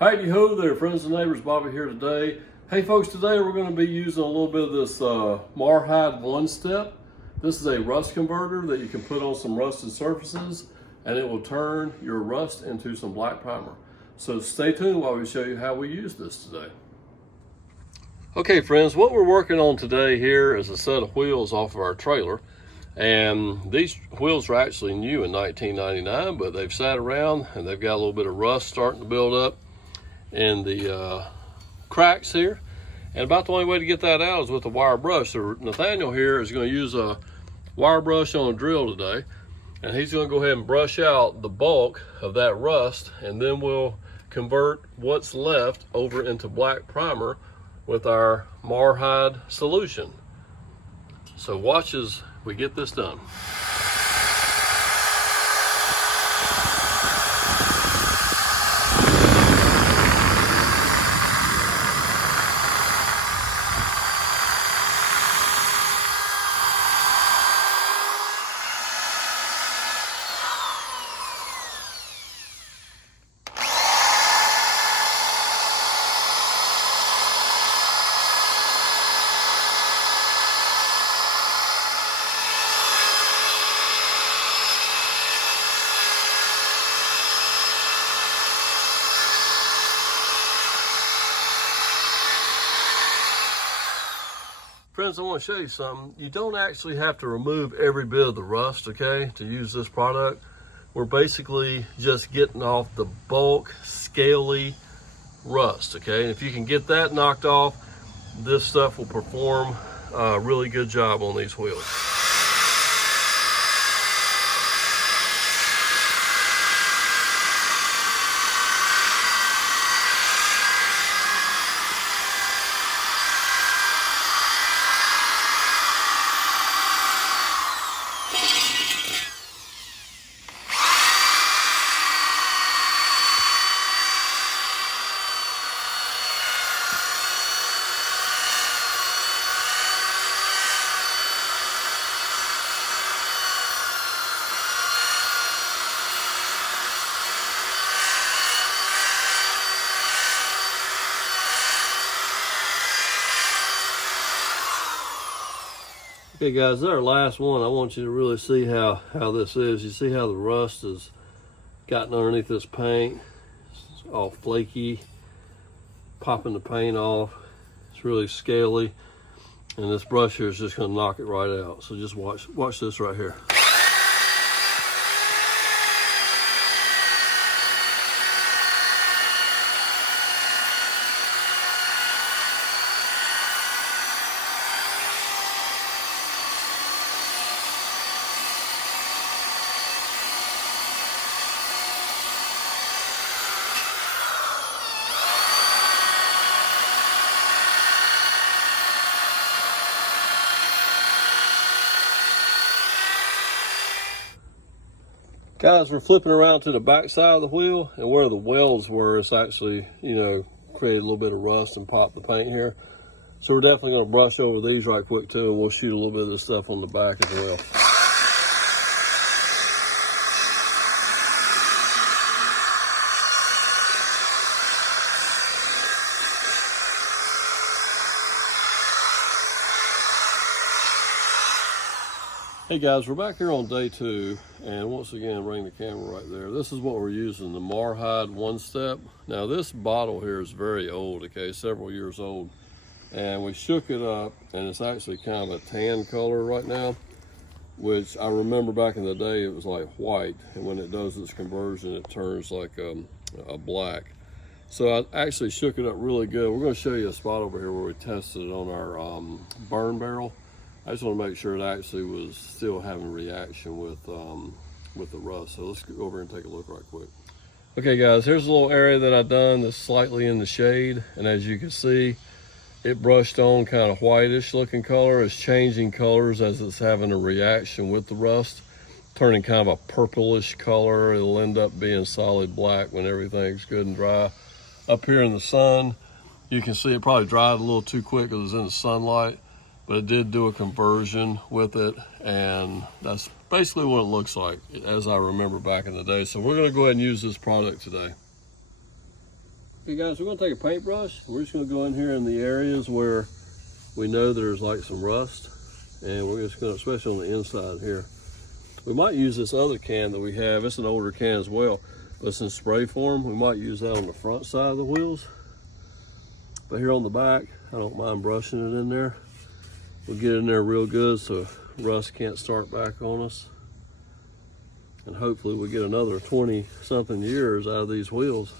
Howdy ho there, friends and neighbors. Bobby here today. Hey folks, today we're going to be using a little bit of this Marhide one-step. This is a rust converter that you can put on some rusted surfaces and it will turn your rust into some black primer. So stay tuned while we show you how we use this today. Okay friends, what we're working on today here is a set of wheels off of our trailer. And these wheels are actually new in 1999, but they've sat around and they've got a little bit of rust starting to build up in the cracks here, and about the only way to get that out is with a wire brush. So Nathaniel here is going to use a wire brush on a drill today, and he's going to go ahead and brush out the bulk of that rust, and then we'll convert what's left over into black primer with our Marhide solution. So watch as we get this done. Friends, I want to show you something. You don't actually have to remove every bit of the rust, okay, to use this product. We're basically just getting off the bulk, scaly rust, okay? And if you can get that knocked off, this stuff will perform a really good job on these wheels. Okay guys, this is our last one. I want you to really see how this is. You see how the rust has gotten underneath this paint. It's all flaky, popping the paint off. It's really scaly. And this brush here is just gonna knock it right out. So just watch this right here. Guys, we're flipping around to the back side of the wheel, and where the welds were, it's actually, created a little bit of rust and popped the paint here. So we're definitely going to brush over these right quick too, and we'll shoot a little bit of this stuff on the back as well. Hey guys, we're back here on day 2, and once again, bring the camera right there. This is what we're using, the Marhide one-step. Now this bottle here is very old, okay, several years old. And we shook it up, and it's actually kind of a tan color right now, which I remember back in the day, it was like white. And when it does this conversion, it turns like a black. So I actually shook it up really good. We're gonna show you a spot over here where we tested it on our burn barrel. I just want to make sure it actually was still having reaction with the rust. So let's go over and take a look right quick. Okay guys, here's a little area that I've done that's slightly in the shade. And as you can see, it brushed on kind of whitish looking color. It's changing colors as it's having a reaction with the rust, turning kind of a purplish color. It'll end up being solid black when everything's good and dry. Up here in the sun, you can see it probably dried a little too quick because it was in the sunlight. but it did do a conversion with it, and that's basically what it looks like as I remember back in the day. So we're going to go ahead and use this product today. Okay guys, we're gonna take a paintbrush. We're just gonna go in here in the areas where we know there's like some rust, and we're just gonna, especially on the inside here. We might use this other can that we have. It's an older can as well, but it's in spray form. We might use that on the front side of the wheels. But here on the back, I don't mind brushing it in there. We'll get in there real good so rust can't start back on us. And hopefully we'll get another 20 something years out of these wheels.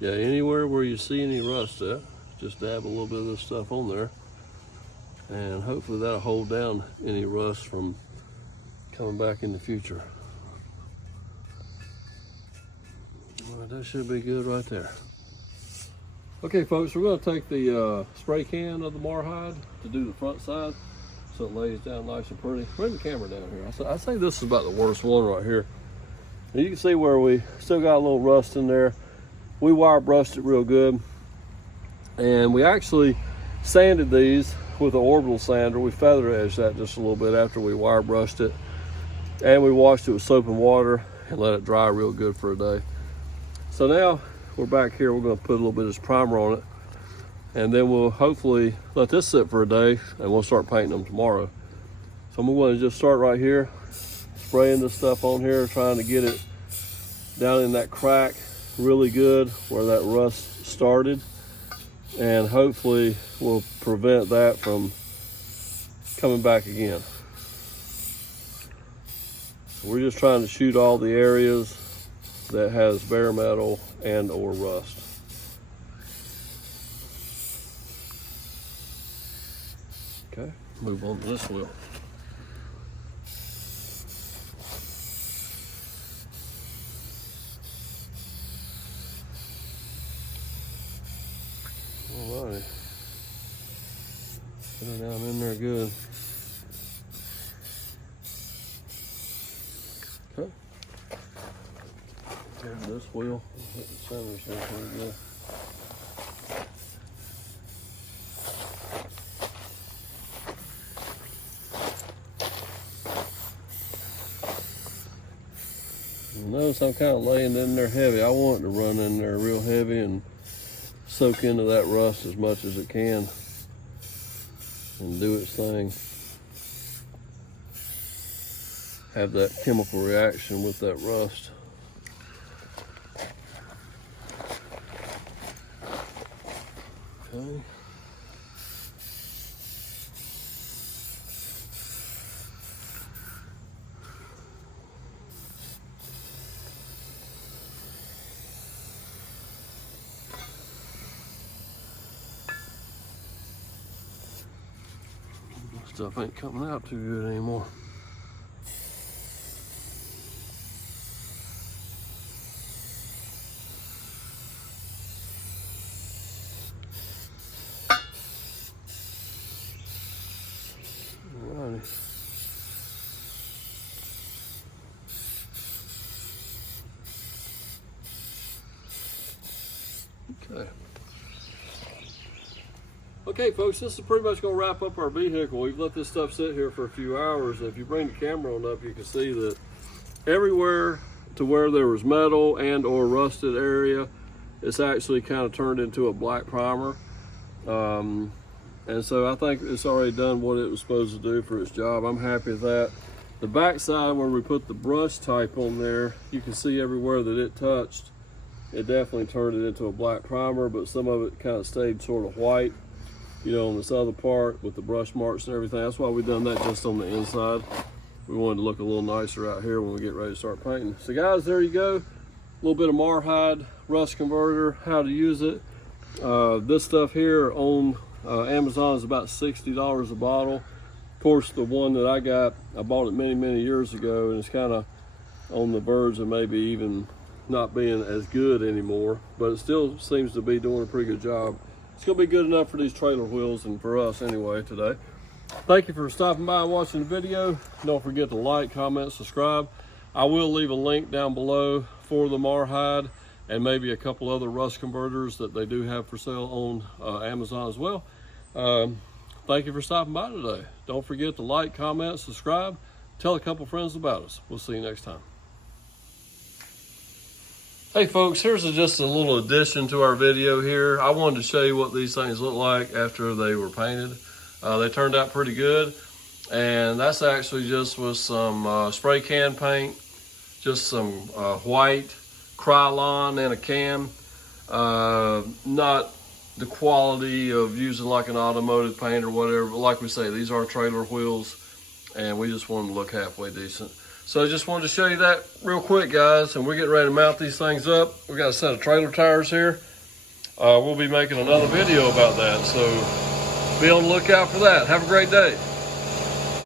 Yeah, anywhere where you see any rust at, just dab a little bit of this stuff on there. And hopefully that'll hold down any rust from coming back in the future. Well, that should be good right there. Okay folks, we're gonna take the spray can of the Marhide to do the front side so it lays down nice and pretty. Bring the camera down here. I say this is about the worst one right here. And you can see where we still got a little rust in there. We wire brushed it real good. And we actually sanded these with an orbital sander. We feather edged that just a little bit after we wire brushed it. And we washed it with soap and water and let it dry real good for a day. So now we're back here. We're going to put a little bit of this primer on it, and then we'll hopefully let this sit for a day, and we'll start painting them tomorrow. So I'm going to just start right here, spraying this stuff on here, trying to get it down in that crack really good where that rust started, and hopefully we'll prevent that from coming back again. We're just trying to shoot all the areas that has bare metal and or rust. Okay, move on to this wheel. All right, put her down in there good. Okay. Here's this wheel. Hit the centers there pretty good. Notice I'm kind of laying in there heavy. I want it to run in there real heavy and soak into that rust as much as it can and do its thing. Have that chemical reaction with that rust. Okay. Stuff ain't coming out too good anymore. Alrighty. Okay. Okay folks, this is pretty much going to wrap up our vehicle. We've let this stuff sit here for a few hours. If you bring the camera on up, you can see that everywhere to where there was metal and or rusted area, it's actually kind of turned into a black primer. And so I think it's already done what it was supposed to do for its job. I'm happy with that. The back side where we put the brush type on there, you can see everywhere that it touched, it definitely turned it into a black primer, but some of it kind of stayed sort of white, you know, on this other part with the brush marks and everything. That's why we've done that just on the inside. We wanted to look a little nicer out here when we get ready to start painting. So guys, there you go. A little bit of Marhide rust converter, how to use it. This stuff here on Amazon is about $60 a bottle. Of course, the one that I got, I bought it many years ago, and it's kind of on the verge of maybe even not being as good anymore, but it still seems to be doing a pretty good job. It's gonna be good enough for these trailer wheels and for us anyway today. Thank you for stopping by and watching the video. Don't forget to like, comment, subscribe. I will leave a link down below for the Marhide and maybe a couple other rust converters that they do have for sale on Amazon as well. thank you for stopping by today. Don't forget to like, comment, subscribe, tell a couple friends about us. We'll see you next time. Hey folks, here's just a little addition to our video here. I wanted to show you what these things look like after they were painted. They turned out pretty good, and that's actually just with some spray can paint, just some white Krylon in a can. Not the quality of using like an automotive paint or whatever, but like we say, these are trailer wheels, and we just want them to look halfway decent. So I just wanted to show you that real quick, guys, and we're getting ready to mount these things up. We got a set of trailer tires here. We'll be making another video about that, so be on the lookout for that. Have a great day.